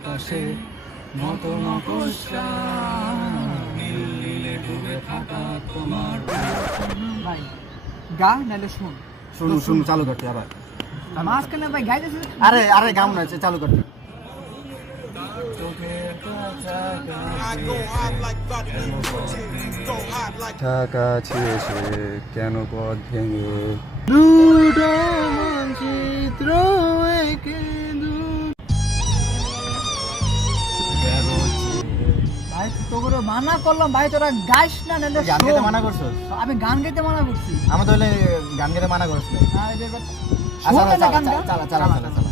আকাশে মতো নকশা নীলে ডুবে থাকা তোমার ভাই গা নালে শুন শুনু শুনু চালু করতে আবার মাঝখানে ভাই গাইতেছিস আরে আরে গাম না চালু করতে কাছে এসে কেন পথ ভেঙে দুটো মানচিত্র এঁকে ভাই তোকে মানা করলাম ভাই তোরা গাইস না নালে গান গাইতে শোন। মানা করছস আমি গান গাইতে মানা করছি আমি তাহলে গান গাইতে মানা করছ আর এই যে আচ্ছা শোন না চালা গানটা চালা চালা চালা